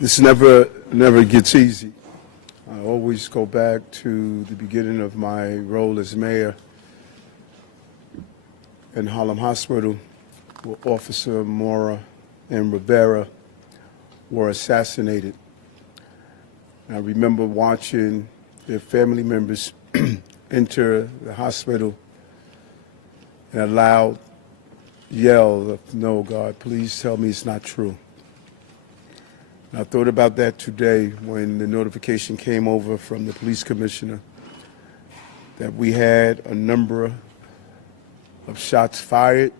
This never gets easy. I always go back to the beginning of my role as mayor in Harlem Hospital, where Officer Mora and Rivera were assassinated. I remember watching their family members enter the hospital and a loud yell of, "No, God, please tell me it's not true." And I thought about that today when the notification came over from the police commissioner that we had a number of shots fired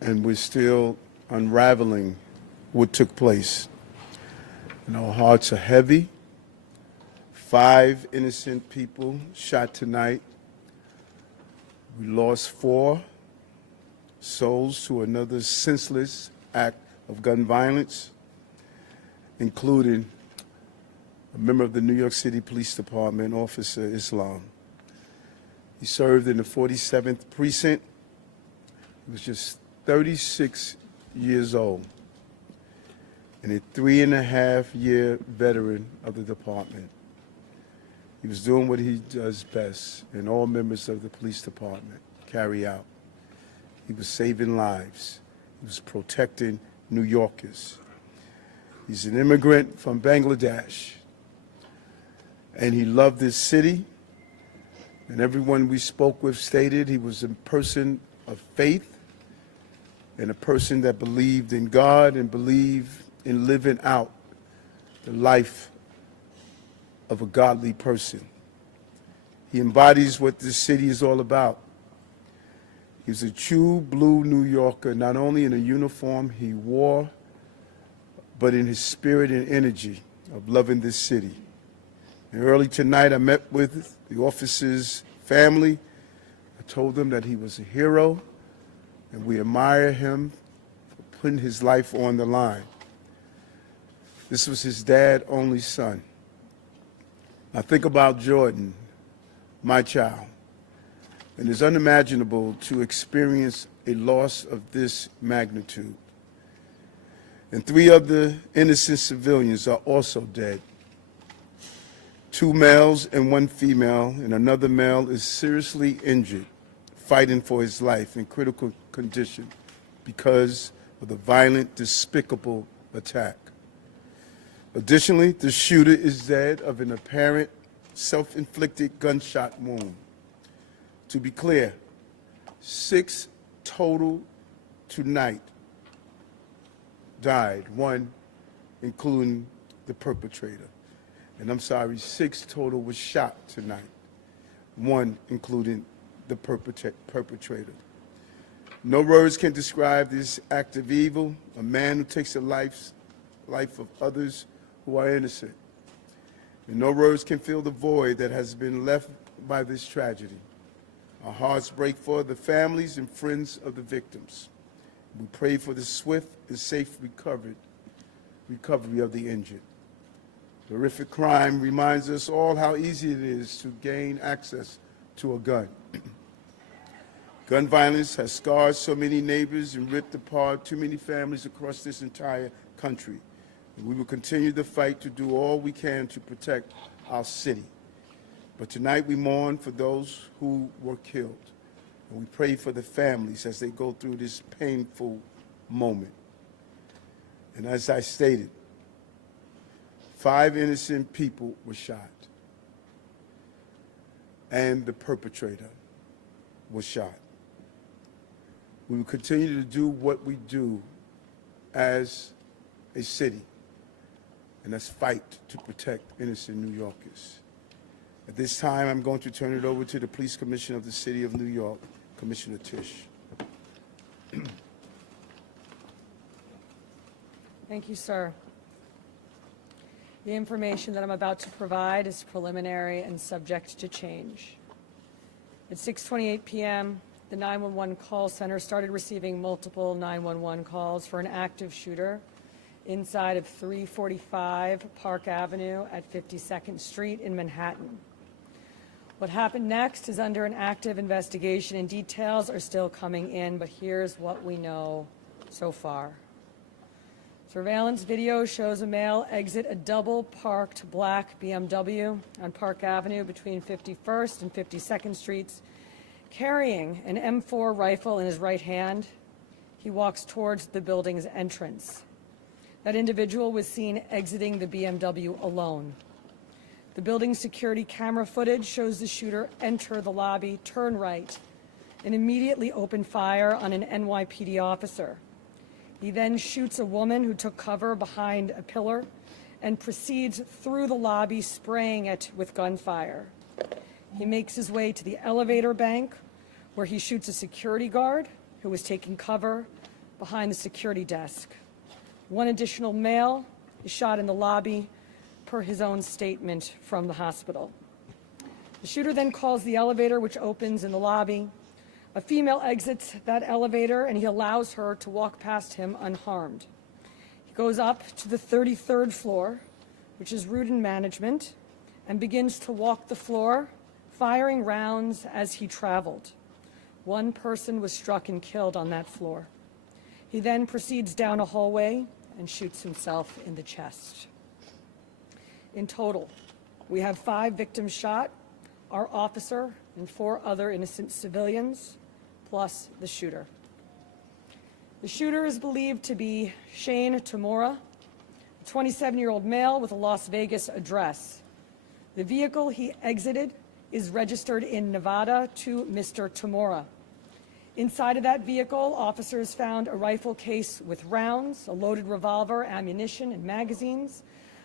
and we're still unraveling what took place. And our hearts are heavy. 5 innocent people shot tonight. We lost 4 souls to another senseless act of gun violence, including a member of the New York City Police Department, Officer Islam. He served in the 47th Precinct. He was just 36 years old and a 3.5-year veteran of the department. He was doing what he does best, and all members of the police department carry out. He was saving lives. He was protecting New Yorkers. He's an immigrant from Bangladesh, and he loved this city, and everyone we spoke with stated he was a person of faith and a person that believed in God and believed in living out the life of a godly person. He embodies what this city is all about. He was a true blue New Yorker, not only in a uniform he wore, but in his spirit and energy of loving this city. And early tonight, I met with the officer's family. I told them that he was a hero, and we admire him for putting his life on the line. This was his dad's only son. I think about Jordan, my child, and it's unimaginable to experience a loss of this magnitude. And 3 other innocent civilians are also dead. 2 males and 1 female, and another male is seriously injured, fighting for his life in critical condition because of the violent, despicable attack. Additionally, the shooter is dead of an apparent self-inflicted gunshot wound. To be clear, 6 total tonight died, 1 including the perpetrator. And I'm sorry, 6 total was shot tonight, 1 including the perpetrator. No words can describe this act of evil, a man who takes the life of others who are innocent. And no words can fill the void that has been left by this tragedy. Our hearts break for the families and friends of the victims. We pray for the swift and safe recovery of the injured. The horrific crime reminds us all how easy it is to gain access to a gun. Gun violence has scarred so many neighbors and ripped apart too many families across this entire country. And we will continue the fight to do all we can to protect our city. But tonight we mourn for those who were killed. And we pray for the families as they go through this painful moment. And as I stated, 5 innocent people were shot. And the perpetrator was shot. We will continue to do what we do as a city, and that's fight to protect innocent New Yorkers. At this time, I'm going to turn it over to the Police Commissioner of the City of New York, Commissioner Tisch. Thank you, sir. The information that I'm about to provide is preliminary and subject to change. At 6:28 p.m., the 911 call center started receiving multiple 911 calls for an active shooter inside of 345 Park Avenue at 52nd Street in Manhattan. What happened next is under an active investigation, and details are still coming in, but here's what we know so far. Surveillance video shows a male exit a double-parked black BMW on Park Avenue between 51st and 52nd Streets, carrying an M4 rifle in his right hand. He walks towards the building's entrance. That individual was seen exiting the BMW alone. The building's security camera footage shows the shooter enter the lobby, turn right, and immediately open fire on an NYPD officer. He then shoots a woman who took cover behind a pillar and proceeds through the lobby, spraying it with gunfire. He makes his way to the elevator bank, where he shoots a security guard who was taking cover behind the security desk. One additional male is shot in the lobby, per his own statement from the hospital. The shooter then calls the elevator, which opens in the lobby. A female exits that elevator, and he allows her to walk past him unharmed. He goes up to the 33rd floor, which is route and management, and begins to walk the floor, firing rounds as he traveled. One person was struck and killed on that floor. He then proceeds down a hallway and shoots himself in the chest. In total, we have 5 victims shot, our officer and 4 other innocent civilians, plus the shooter. The shooter is believed to be Shane Tamora, a 27-year-old male with a Las Vegas address. The vehicle he exited is registered in Nevada to Mr. Tamora. Inside of that vehicle, officers found a rifle case with rounds, a loaded revolver, ammunition, and magazines,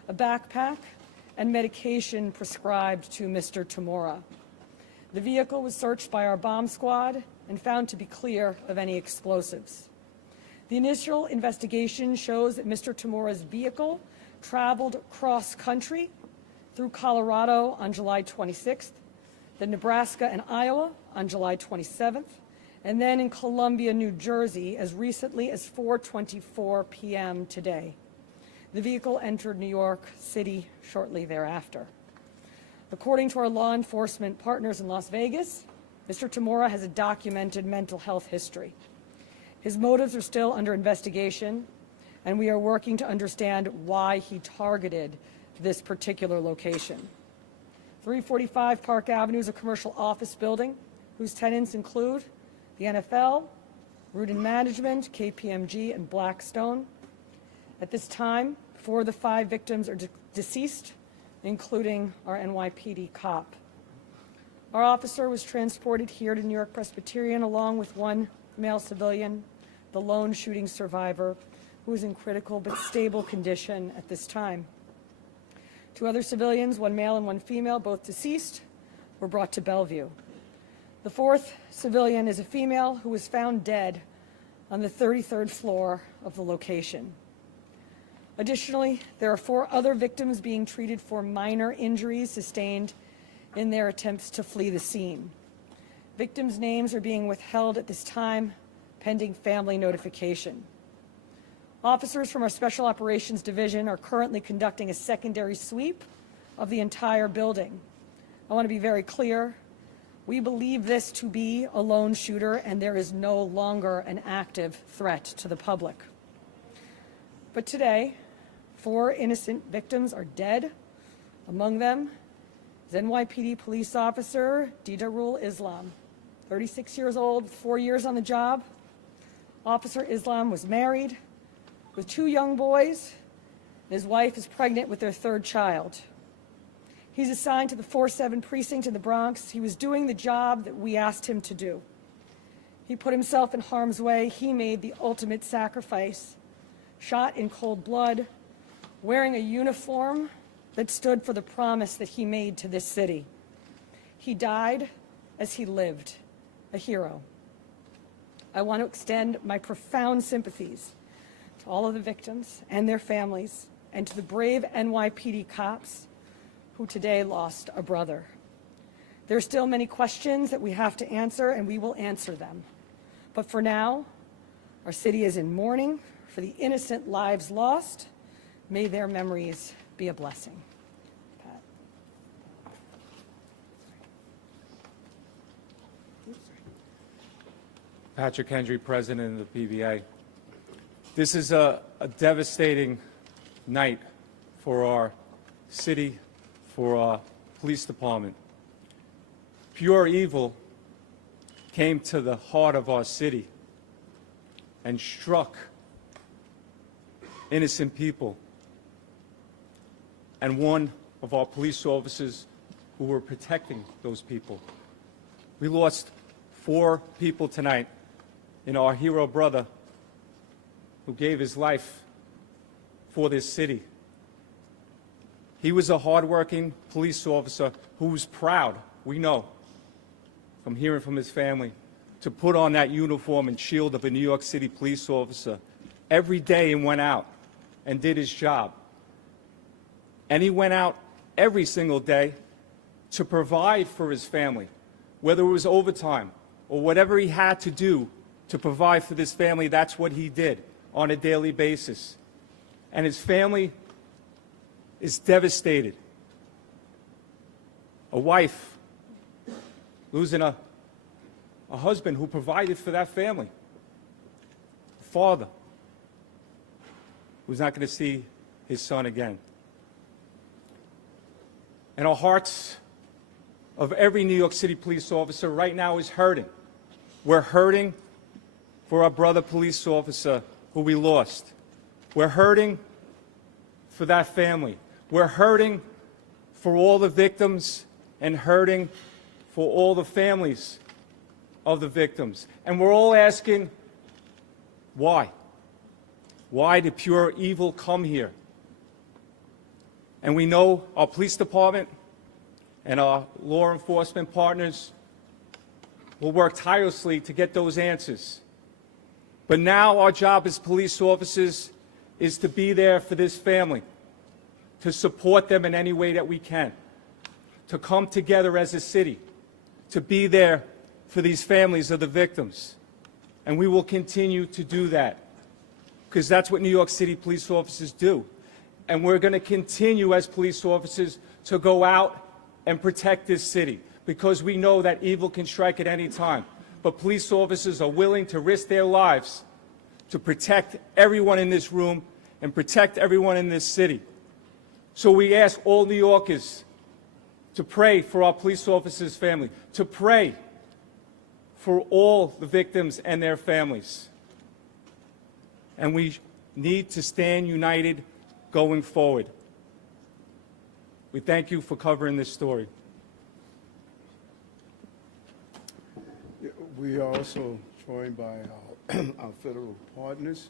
a backpack, and medication prescribed to Mr. Tamora. The vehicle was searched by our bomb squad and found to be clear of any explosives. The initial investigation shows that Mr. Tamora's vehicle traveled cross-country through Colorado on July 26th, then Nebraska and Iowa on July 27th, and then in Columbia, New Jersey, as recently as 4:24 p.m. today. The vehicle entered New York City shortly thereafter. According to our law enforcement partners in Las Vegas, Mr. Tamora has a documented mental health history. His motives are still under investigation, and we are working to understand why he targeted this particular location. 345 Park Avenue is a commercial office building whose tenants include the NFL, Root and Management, KPMG, and Blackstone. At this time, 4 of the 5 victims are deceased, including our NYPD cop. Our officer was transported here to New York Presbyterian along with 1 male civilian, the lone shooting survivor, who is in critical but stable condition at this time. 2 other civilians, 1 male and 1 female, both deceased, were brought to Bellevue. The 4th civilian is a female who was found dead on the 33rd floor of the location. Additionally, there are 4 other victims being treated for minor injuries sustained in their attempts to flee the scene. Victims' names are being withheld at this time, pending family notification. Officers from our Special Operations Division are currently conducting a secondary sweep of the entire building. I want to be very clear. We believe this to be a lone shooter, and there is no longer an active threat to the public. But today, 4 innocent victims are dead. Among them is NYPD police officer Didarul Islam, 36 years old, 4 years on the job. Officer Islam was married with 2 young boys, and his wife is pregnant with their 3rd child. He's assigned to the 4-7 precinct in the Bronx. He was doing the job that we asked him to do. He put himself in harm's way. He made the ultimate sacrifice, shot in cold blood, wearing a uniform that stood for the promise that he made to this city. He died as he lived, a hero. I want to extend my profound sympathies to all of the victims and their families, and to the brave NYPD cops who today lost a brother. There are still many questions that we have to answer, and we will answer them. But for now, our city is in mourning for the innocent lives lost. May their memories be a blessing. Pat. Patrick Hendry, President of the PBA. This is a devastating night for our city, for our police department. Pure evil came to the heart of our city and struck innocent people. And one of our police officers who were protecting those people. We lost 4 people tonight in our hero brother who gave his life for this city. He was a hardworking police officer who was proud, we know, from hearing from his family, to put on that uniform and shield of a New York City police officer every day and went out and did his job. And he went out every single day to provide for his family, whether it was overtime or whatever he had to do to provide for this family. That's what he did on a daily basis. And his family is devastated. A wife losing a husband who provided for that family. A father who's not going to see his son again. And our hearts of every New York City police officer right now is hurting. We're hurting for our brother police officer who we lost. We're hurting for that family. We're hurting for all the victims and hurting for all the families of the victims. And we're all asking, why? Why did pure evil come here? And we know our police department and our law enforcement partners will work tirelessly to get those answers. But now our job as police officers is to be there for this family, to support them in any way that we can, to come together as a city, to be there for these families of the victims. And we will continue to do that, because that's what New York City police officers do. And we're going to continue as police officers to go out and protect this city, because we know that evil can strike at any time. But police officers are willing to risk their lives to protect everyone in this room and protect everyone in this city. So we ask all New Yorkers to pray for our police officers' family, to pray for all the victims and their families. And we need to stand united going forward. We thank you for covering this story. We are also joined by our federal partners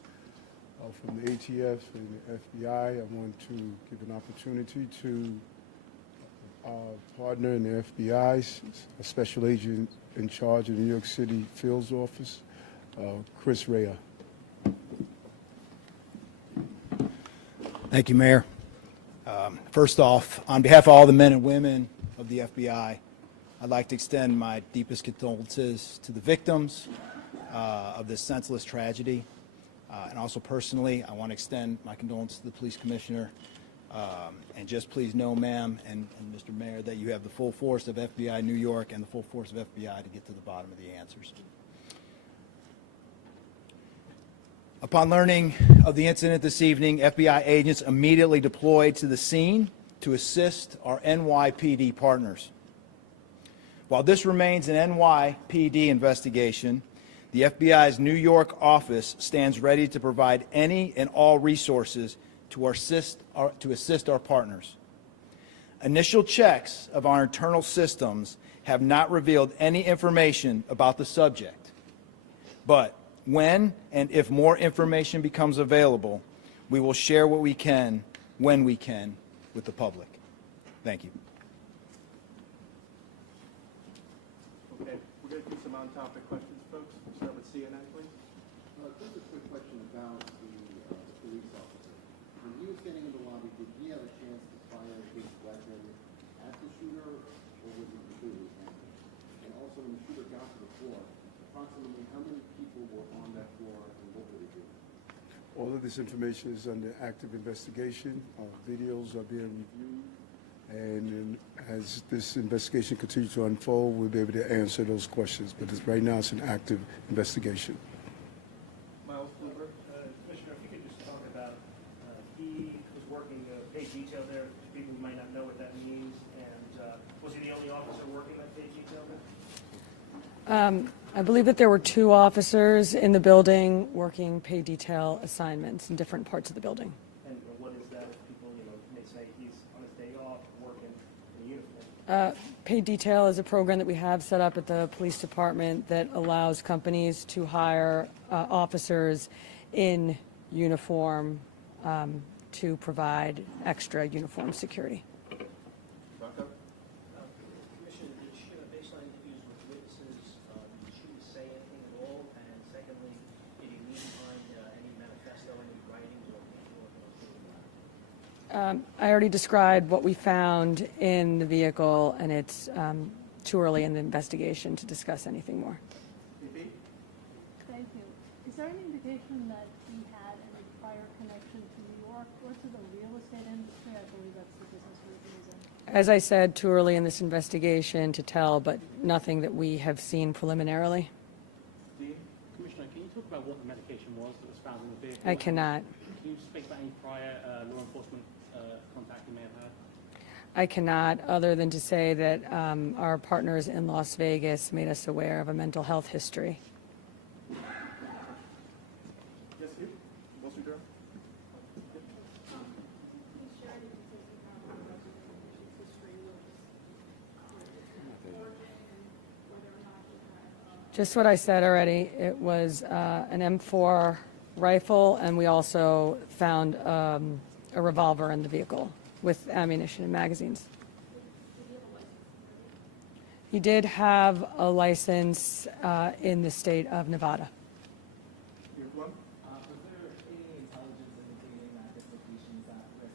from the ATF and the FBI. I want to give an opportunity to our partner in the FBI, a special agent in charge of the New York City Fields Office, Chris Rea. Thank you, Mayor. First off, on behalf of all the men and women of the FBI, I'd like to extend my deepest condolences to the victims of this senseless tragedy. And also personally, I want to extend my condolences to the police commissioner. And just please know, ma'am and Mr. Mayor, that you have the full force of FBI New York and the full force of FBI to get to the bottom of the answers. Upon learning of the incident this evening, FBI agents immediately deployed to the scene to assist our NYPD partners. While this remains an NYPD investigation, the FBI's New York office stands ready to provide any and all resources to assist our partners. Initial checks of our internal systems have not revealed any information about the subject, but when and if more information becomes available, we will share what we can, when we can, with the public. Thank you. Okay, we're going to do some on-topic questions, folks. We'll start with CNN, please. Just a quick question about the police officer. When he was standing in the lobby, did he have a chance to fire his weapon at the shooter, or was it completely empty? And also, when the shooter got to the floor, approximately how many people were on that floor, and what were they doing? All of this information is under active investigation. Videos are being reviewed. And as this investigation continues to unfold, we'll be able to answer those questions. But right now, it's an active investigation. My Commissioner, if you could just talk about, he was working paid detail there, people who might not know what that means, and was he the only officer working that paid detail there? I believe that there were 2 officers in the building working pay detail assignments in different parts of the building. And what is that if people, may say he's on his day off, working in uniform? Paid detail is a program that we have set up at the police department that allows companies to hire officers in uniform to provide extra uniform security. Commissioner, did she, based on interviews with witnesses, did she say anything at all? And secondly, did you leave behind any manifesto, any writings, or paperwork? I already described what we found in the vehicle, and it's too early in the investigation to discuss anything more. Thank you. Is there any indication that he had any prior connection to New York or to the real estate industry? I believe that's the business group he was in. As I said, too early in this investigation to tell, but nothing that we have seen preliminarily. Commissioner, can you talk about what the medication was that was found in the vehicle? I cannot. Can you speak about any prior law enforcement contact you may have had? I cannot, other than to say that our partners in Las Vegas made us aware of a mental health history. Yes, you? Wilson Durham? Just what I said already. It was an M4 rifle, and we also found a revolver in the vehicle with ammunition and magazines. He did have a license in the state of Nevada. You have one? Was there any intelligence indicating that this location is at risk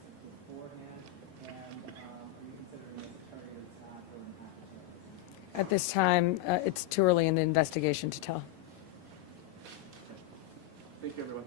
beforehand? And are you considering this a targeted attack or an act? At this time, it's too early in the investigation to tell. Thank you, everyone.